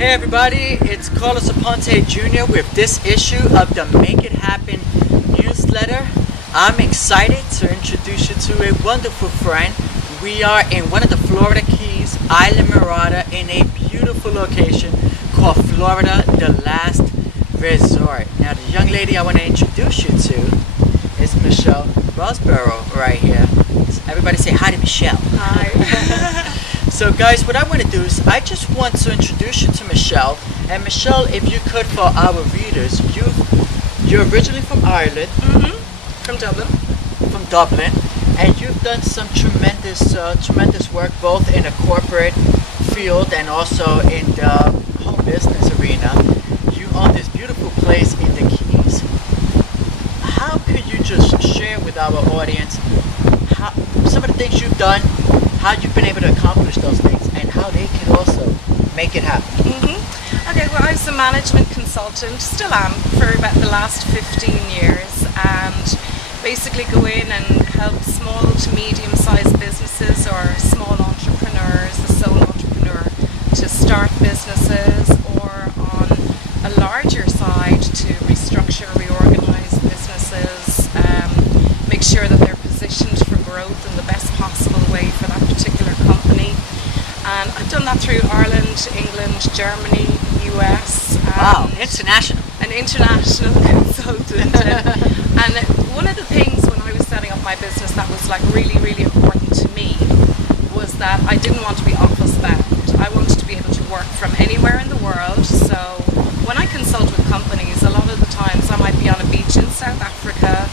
Hey everybody, it's Carlos Aponte Jr. with this issue of the Make It Happen newsletter. I'm excited to introduce you to a wonderful friend. We are in one of the Florida Keys, Island Mirada, in a beautiful location called Florida The Last Resort. Now the young lady I want to introduce you to is Michelle Rosborough right here. Everybody say hi to Michelle. Hi. So guys, what I want to do is I just want to introduce you to Michelle. And Michelle, if you could, for our readers, you're originally from Ireland. From Dublin. From Dublin. And you've done some tremendous work both in the corporate field and also in the home business arena. You own this beautiful place in the Keys. How could you just share with our audience some of the things you've done, how you've been able to accomplish those things, and how they can also make it happen? Okay, well, I was a management consultant, still am, for about the last 15 years, and basically go in and help small to medium-sized businesses or small entrepreneurs, a sole entrepreneur, to start businesses, or on a larger side to restructure, reorganize businesses, make sure that they're positioned for growth in the best possible way for that particular company. And I've done that through Ireland, England, Germany, US. Wow, international. An international consultant. And one of the things when I was setting up my business that was like really important to me was that I didn't want to be office bound. I wanted to be able to work from anywhere in the world. So when I consult with companies, a lot of the times I might be on a beach in South Africa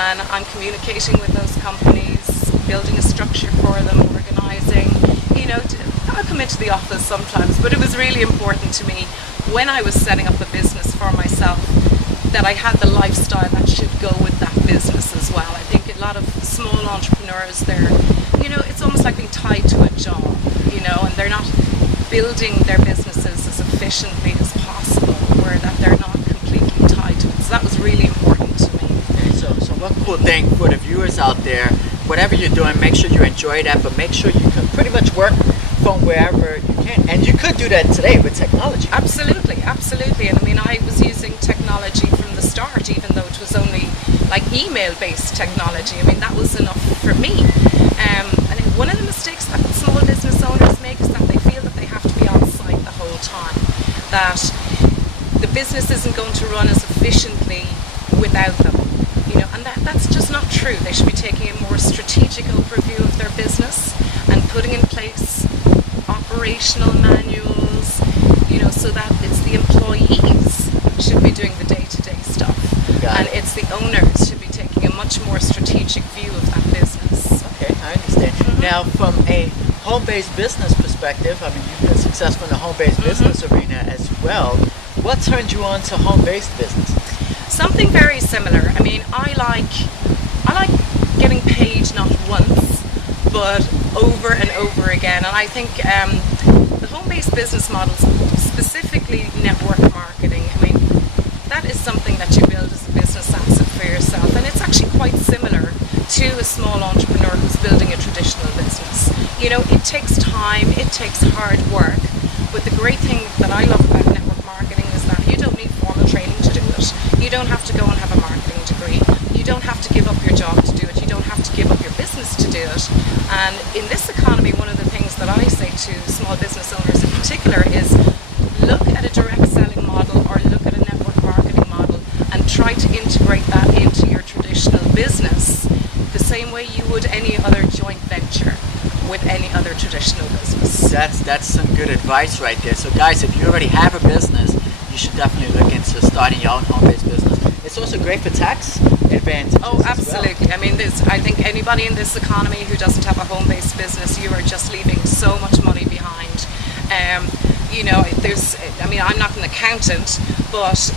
and I'm communicating with those companies, building a structure for them, organizing, I'll come into the office sometimes, but it was really important to me when I was setting up a business for myself that I had the lifestyle that should go with that business as well. I think a lot of small entrepreneurs, it's almost like being tied to a job, and they're not building their businesses as efficiently as possible, or that they're not completely tied to it. So that was really important to me. Okay, so one cool thing for the viewers out there, whatever you're doing, make sure you enjoy that, but make sure you can pretty much work from wherever you can. And you could do that today with technology. Absolutely. And I was using technology from the start, even though it was only like email-based technology. That was enough for me. And one of the mistakes that small business owners make is that they feel that they have to be on site the whole time. That the business isn't going to run as efficiently without them. And that's just not true. They should be taking a more strategic overview of their business and putting in place operational manuals, so that it's the employees should be doing the day-to-day stuff. And it's the owners should be taking a much more strategic view of that business. Okay, I understand. Now, from a home-based business perspective, you've been successful in the home-based business arena as well. What turned you on to home-based business? Something very similar. I like getting paid not once, but over and over again. And I think the home-based business models, specifically network marketing, that is something that you build as a business asset for yourself. And it's actually quite similar to a small entrepreneur who's building a traditional business. It takes time, it takes hard work, but the great thing that I love about network marketing is that you don't need formal training to do it. You don't have to go and have a marketing degree. You don't have to give up your job to do it. You don't have to give up your business to do it. And in this economy, one of the things that I say to small business owners in particular is look at a direct selling model or look at a network marketing model and try to integrate that into your traditional business the same way you would any other joint venture with any other traditional business. That's some good advice right there. So guys, if you already have a business, you should definitely look into starting your own home-based business. It's also great for tax advantages. Oh, absolutely. Well. I think anybody in this economy who doesn't have a home-based business, you are just leaving so much money behind. I'm not an accountant, but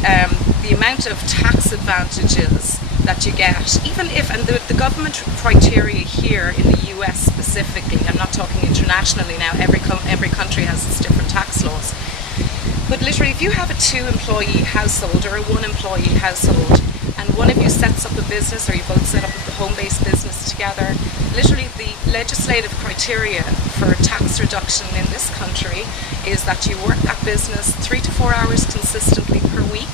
the amount of tax advantages that you get, even if, and the government criteria here in the US specifically, I'm not talking internationally now, every country has its different tax laws. But literally, if you have a 2-employee household or a 1-employee household, and one of you sets up a business, or you both set up a home-based business together, literally the legislative criteria for tax reduction in this country is that you work that business 3 to 4 hours consistently per week,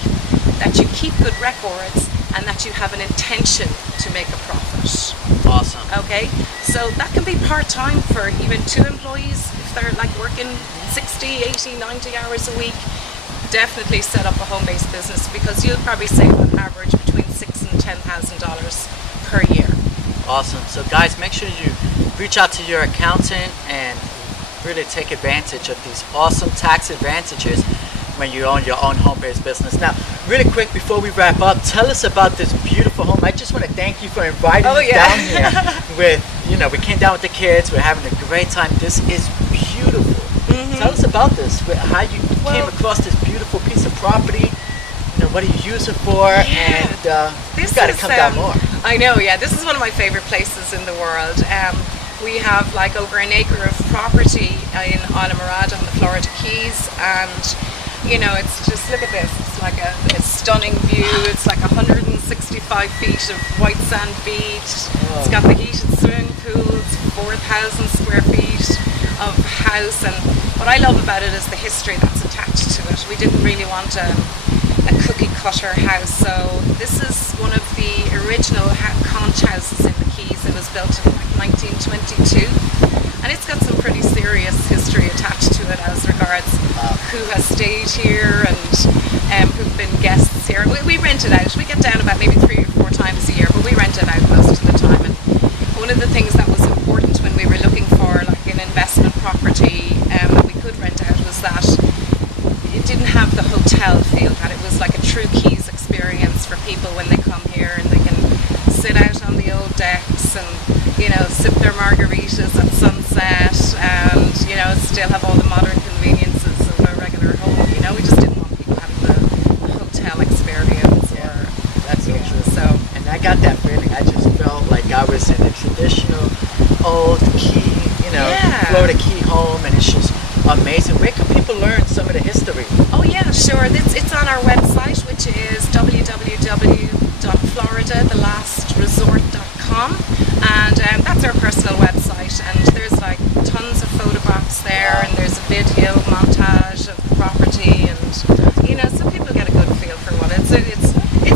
that you keep good records, and that you have an intention to make a profit. Awesome. Okay, so that can be part-time for even 2 employees if they're like working 60, 80, 90 hours a week. Definitely set up a home-based business, because you'll probably save on average between $6,000 and $10,000 per year. Awesome. So guys, make sure you reach out to your accountant and really take advantage of these awesome tax advantages when you own your own home-based business. Now, really quick before we wrap up, tell us about this beautiful home. I just want to thank you for inviting us down here with, we came down with the kids. We're having a great time. This is beautiful. Tell us about this, how you came across this beautiful piece of property. What do you use it for? And you've got to come down more. I know, this is one of my favorite places in the world. We have like over an acre of property in Islamorada on the Florida Keys, and it's just, look at this, it's like a stunning view. It's like 165 feet of white sand beach. It's got the heated swimming pool. It's 4,000 square feet of house, and what I love about it is the history that's attached to it. We didn't really want a cookie cutter house, so this is one of the original conch houses in the Keys. It was built in like 1922, and it's got some pretty serious history attached to it as regards who has stayed here and who've been guests here. We rent it out. We get down about maybe 3 or 4 times a year, but we rent it out most of the time. And one of the things that was important when we were looking for like an investment property that we could rent out was that it didn't have the hotel feel, that it was like a true Keys experience for people when they come here, and they can sit out on the old decks and sip their margaritas at sunset, and still have all the modern conveniences of a regular home. We just didn't want people having the hotel experience. That's so true. So, and I got that feeling. I just felt like I was in a traditional old Key, Florida Key home, and it's just amazing. Where can people learn some of the history? Oh yeah, sure. It's on our website, which is www.floridadalastresort.com, and that's our personal website. And there's like tons of photographs there, and there's a video montage of the property, and so people get a good feel for what it's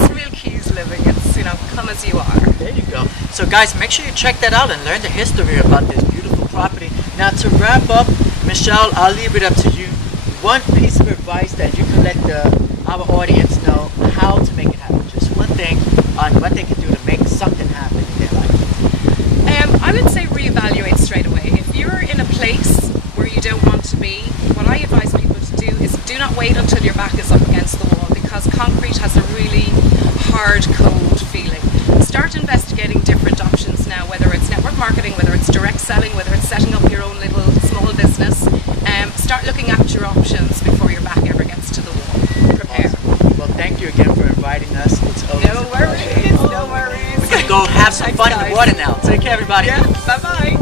real Keys living. It's come as you are. There you go. So guys, make sure you check that out and learn the history about this beautiful property. Now to wrap up, Michelle, I'll leave it up to you. One piece of advice that you can let our audience know how to make it happen. Just one thing on what they can do to make something happen in their life. I would say reevaluate straight away. If you're in a place where you don't want to be, what I advise people to do is do not wait until your back is up against the wall, because concrete has a really hard, cold feeling. Start investigating different options now, whether it's network marketing, whether it's direct selling, whether it's setting up your own little small business. Start looking at your options before your back ever gets to the wall. Prepare. Awesome. Well, thank you again for inviting us. It's always no worries. We're going to go have some fun in the water now. Take care, everybody. Yeah, bye-bye.